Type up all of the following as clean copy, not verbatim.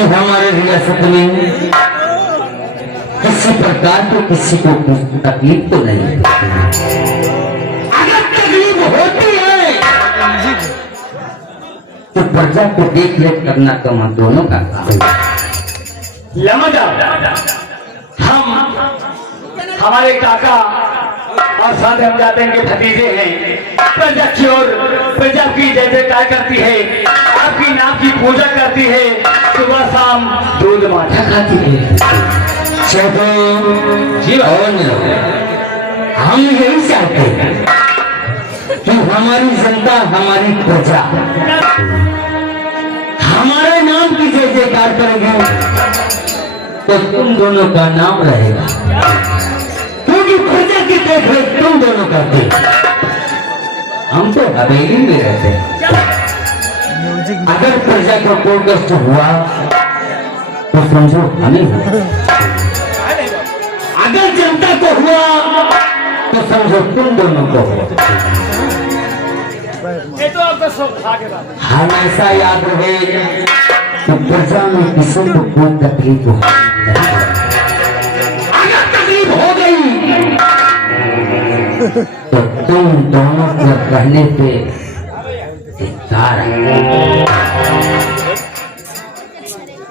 कि हमारे रियासत में किसी प्रकार की किसी को तकलीफ तो नहीं होती। अगर तकलीफ होती है तो प्रजा को देख रेख करना तो हम दोनों का काम है। हम हमारे काका और साथ हम जाते हैं कि भतीजे हैं। प्रजा की ओर प्रजा की जय जयकार करती है, आपकी नाम की पूजा करती है, सुबह शाम दूध माठा खाती है। जी और हम यही चाहते हैं कि हमारी जनता हमारी प्रजा हमारे नाम की जय जयकार करेगी तो तुम दोनों का नाम रहेगा, क्योंकि प्रजा की देखरेख तुम दोनों करते। हम तो हवेली में रहते हैं। अगर प्रजा को कोई कष्ट हुआ तो समझो हमें हुआ, अगर जनता को हुआ तो समझो तुम दोनों को हुआ। ये तो आपका सौभाग्य बात है। हमेशा याद रहे तो प्रजा में किसी को कोई तकलीफ हो, अगर तकलीफ हो गई तो तुम दोनों को कहने पे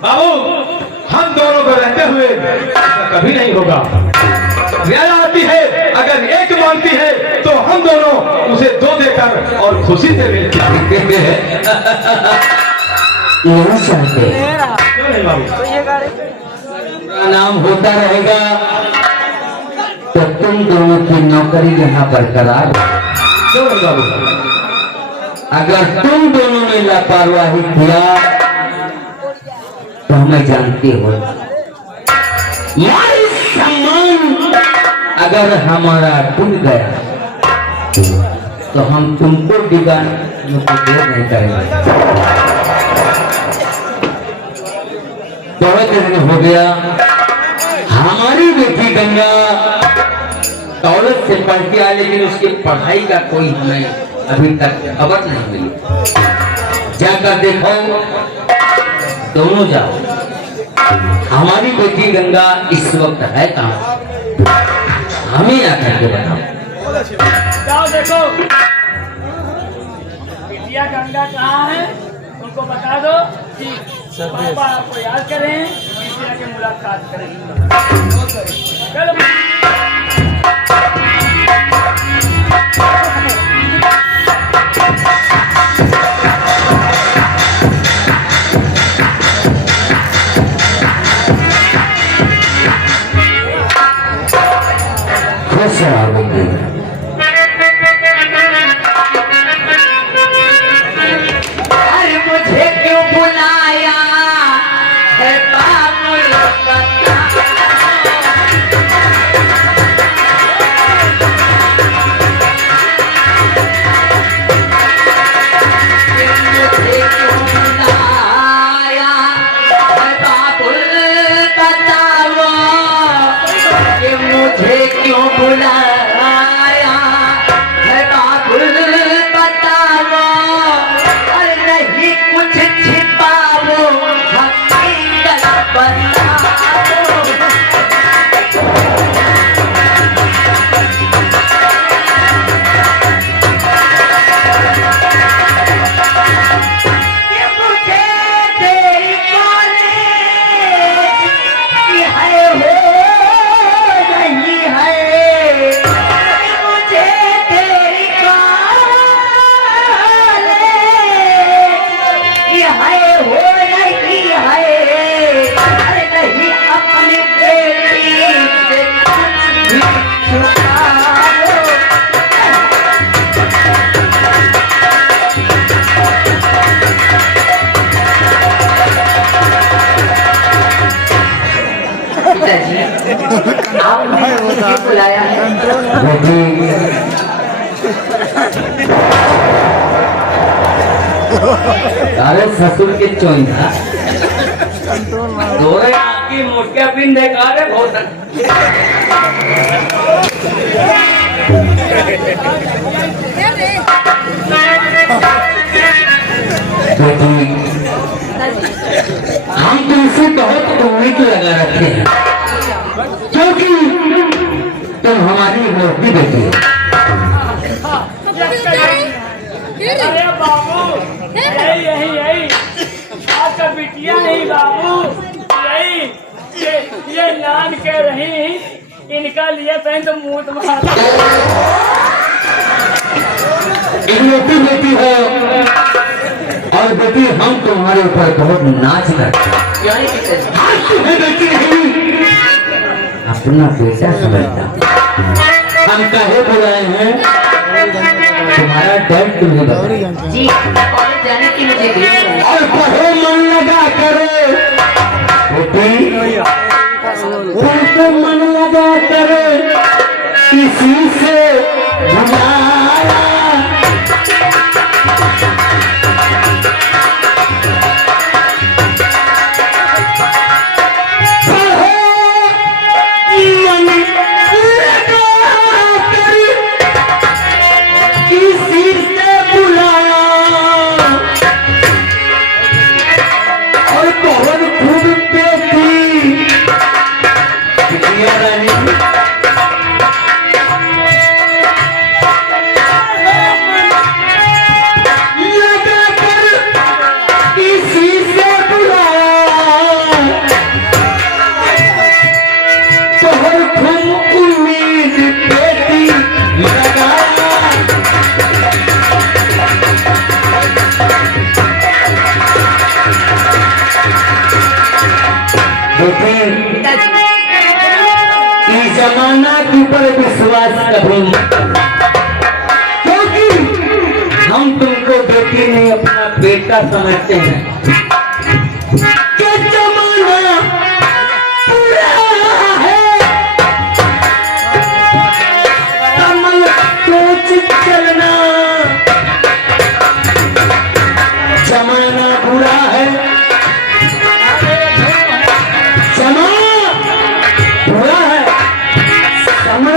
बाबू हम दोनों को रहते हुए कभी नहीं होगा। न्याय आती है, अगर एक मांगती है तो हम दोनों उसे दो देकर और खुशी से मिलते हैं। यही चाहते क्यों नहीं बाबू? नाम होता रहेगा तो तुम दोनों की नौकरी यहाँ बरकरार। क्यों नहीं बाबू? अगर तुम दोनों ने लापरवाही किया तो हमें जानते हो, हमारी सम्मान अगर हमारा टूट गया तो हम तुमको डिगा नहीं करेंगे। बहुत दिन हो गया हमारी बेटी गंगा दौलत से पढ़ के आए, लेकिन उसकी पढ़ाई का कोई हमें अभी तक खबर नहीं मिली। जाकर देखो, दोनों जाओ। हमारी बेटी गंगा इस वक्त है कहाँ, हमें आकर के बताओ। जाओ देखो बिटिया गंगा कहाँ है, उनको बता दो कि पापा आपको याद करें, बिटिया के मुलाकात करें। खुश रहोगे। अरे मुझे क्यों बुलाया है बाबुल बता, मुझे क्यों बुलाया है बाबुल बताओ, कि मुझे क्यों बुलाया है बाबुल बताओ, और नहीं कुछ छिपाओ, हकीकत बताओ। कि मुझे तेरी कॉलेज की है हो नहीं है, कि मुझे तेरी कॉलेज की है हो नहीं है, अरे नहीं अपनी बेटी से कुछ भी छुपाओ। पिताजी, आपने मुझे बुलाया है। अरे ससुर के चोइना दोरे आपकी मुठिया पिन देखा रे बहुत हम तुमसे बहुत उम्मीद लगा रखे हैं, क्योंकि तुम हमारी रोटी बेटी हो। अरे बाबू, यही आपका बिटिया नहीं बाबू, ये नान के रही, इनका लिए पहन तो मुंह तुम्हारा। इकलौती बेटी हो और बेटी हम तुम्हारे ऊपर बहुत नाच करते हैं। आज तुम्हें बेटी नहीं अपना बेटा समझता। हम काहे बुलाए हैं, तुम्हारा डर तुम्हें बताए। जी कॉलेज जाने की मुझे देर है। और पढ़ो मन लगा करो बेटी, तुमको मन लगा करो किसी से बुलाया। इस जमाना के ऊपर विश्वास कभी मत, क्योंकि हम तुमको बेटी नहीं अपना बेटा समझते हैं। कि जमाना बुरा है, कमल सोच चलना। जमाना बुरा है, सोच चलना। जमाना बुरा है, समझ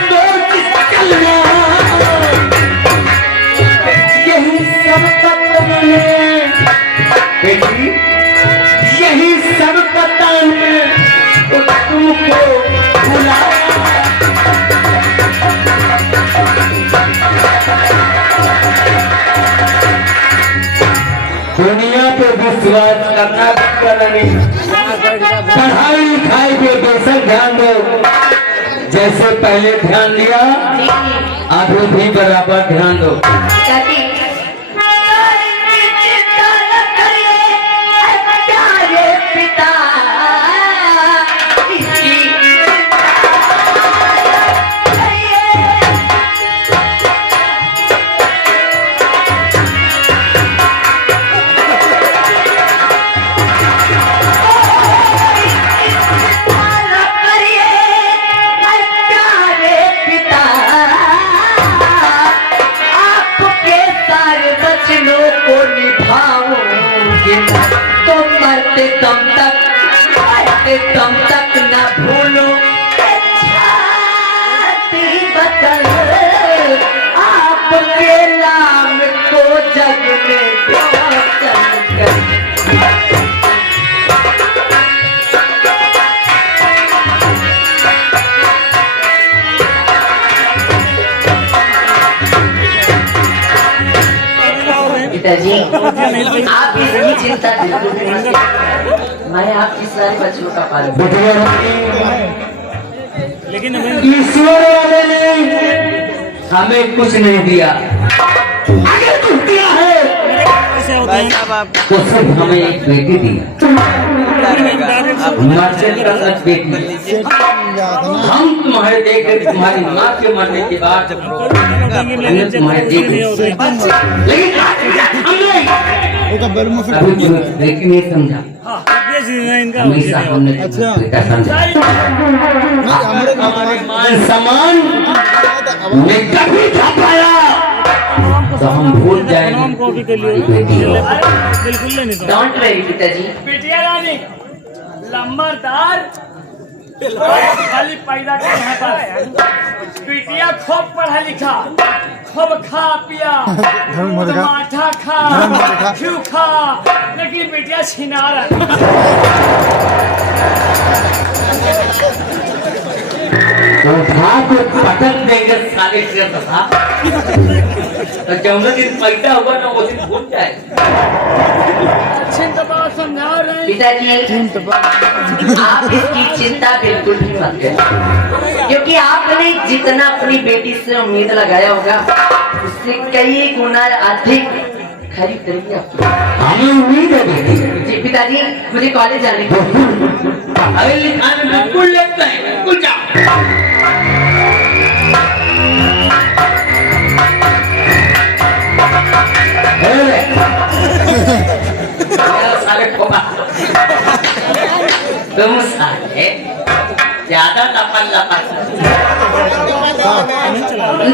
सोच चलना। यही सब पता है बेटी, यही सब पता है तो तुमको बुलाया। दुनिया पे विश्वास करना नहीं, पढ़ाई लिखाई पे बेशक ध्यान दो, जैसे पहले ध्यान दिया अभी भी बराबर ध्यान दो। तुम तक न भूलो बदल आपके नाम को जग में रोशन कर। पिताजी आप इसकी चिंता बिल्कुल नहीं, मैं आपकी सारी बच्चों का पालन। लेकिन ईश्वर वाले ने हमें कुछ नहीं दिया, अगर कुछ दिया है तो सिर्फ हमें एक बेटी दी, बेटी। हम तुम्हारे देख रहे, तुम्हारी माँ के मरने के बाद हमने तुम्हारे देख रहे, लेकिन अभी तुम्हें बेटी नहीं समझा, हमेशा हमने बेटा समझा। हमारे मान सम्मान ने कभी था पाया तो हम भूल जाएंगे बेटी हो। बिल्कुल नहीं। डोंट वरी पिताजी। बिटिया रानी लंबरदार खाली पैदा कर है पर बिटिया खूब पढ़ा लिखा खूब खा पिया माठा खा क्यों खा लेकिन बिटिया छिनार है। उठा के पटक देंगे साले के तथा तो जब दिन पैदा होगा ना वो दिन भूल जाए। चिंता बात समझा रहे हैं। पिताजी आप इसकी चिंता बिल्कुल भी मत करें, क्योंकि आपने जितना अपनी बेटी से उम्मीद लगाया होगा उससे कई गुना अधिक खरीद करेंगे आपकी। हमें उम्मीद है बेटी। जी पिताजी मुझे कॉलेज जाने को अरे लिखाने बिल्कुल लगता है, बिल्कुल जाओ। साले खोबा तुम साले ज्यादा लपन लपन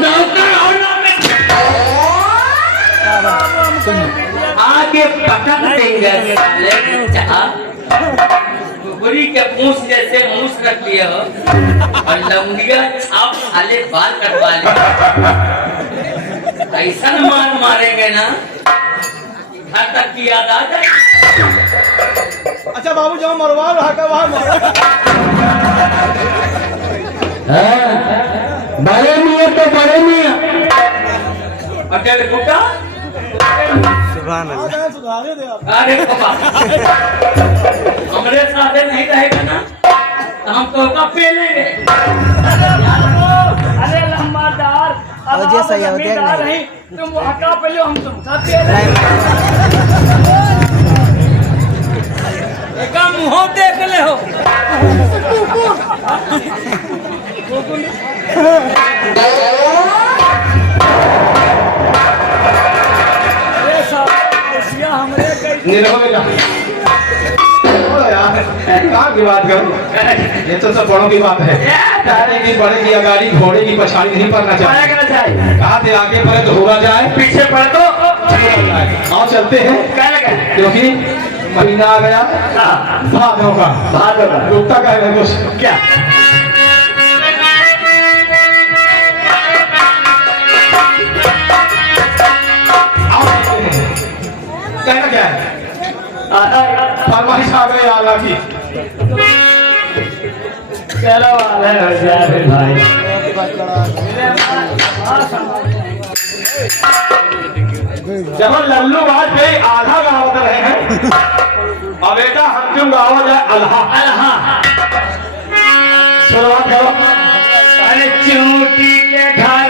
नौकर और आगे पटक देंगे साले जहाँ कुकुरी के मूछ जैसे मूछ रख लिया हो और लंबिया छाप साले बाल कटवा ले ऐसा मार मारेंगे ना घर तक की याद आ जाए। अच्छा बाबू जब मरवा रहा का वहाँ बड़े मियाँ तो बड़े मियाँ अटल कुटा सुधारे दे आप। अरे बाबा हमारे साथ नहीं रहेगा ना तो हम तो का पे लेंगे। अरे लंबादार अब जमींदार नहीं तुम वहाँ का पे लो हम तुमका पे का मुँह देख ले हो। अरे साहब हमरे यार कहाँ की बात करूँ, ये तो सब बड़ों की बात है। तारे की बड़े की अगाड़ी घोड़े की पछाड़ी नहीं पड़ना चाहिए। कहा थे आगे बढ़े तो होगा जाए, पीछे पड़ तो आओ चलते हैं क्योंकि महीना आ गया भादों का। रुकता का है कुछ क्या कहना क्या है फरमाइश आ गई आला की। चलो वाले हो जाए भाई। जब लल्लू बात गई आधा गावत रहे हैं अब बेटा हम क्यों गावा जाए अल्लाह अल्लाह शुरुआत करो। अरे चूटी के घर